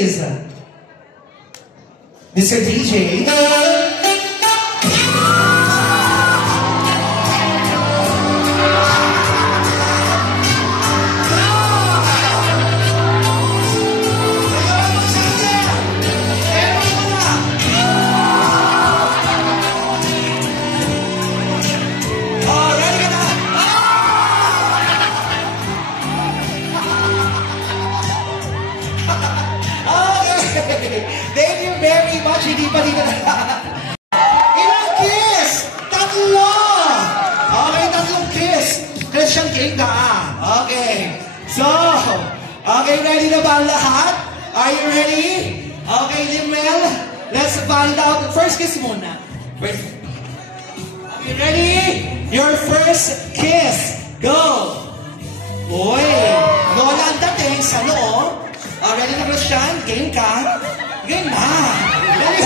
please. Mr. DJ. Thank you very much. Hindi pa rin na. Ilang kiss? Tatlo! Okay, tatlong kiss. Christian King ka. Okay. So, okay, ready na ba ang lahat? Are you ready? Okay, Limel, let's find out. First kiss muna. First. Are you ready? Your first kiss. Go! Uy! Lola ang dating sa loob. Ready na, Christian? Game ka? Game na! Ready?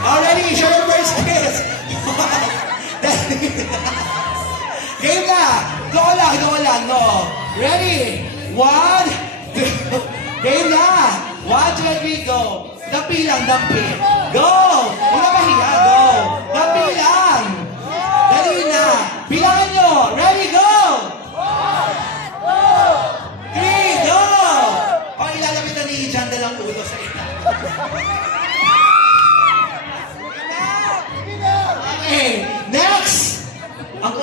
Already, share your first kiss! Game ka! Go lang, no! Ready? 1, 2, game na! 1, 2, 3, go! Dampi lang, dampi! Go! Huwag na mahiya, go! Dampi lang! Dali na! Bilangan nyo! Ready, go! 3, go! Pang ilalapitan ni Janda lang ulo sa ina. Okay, next! Ang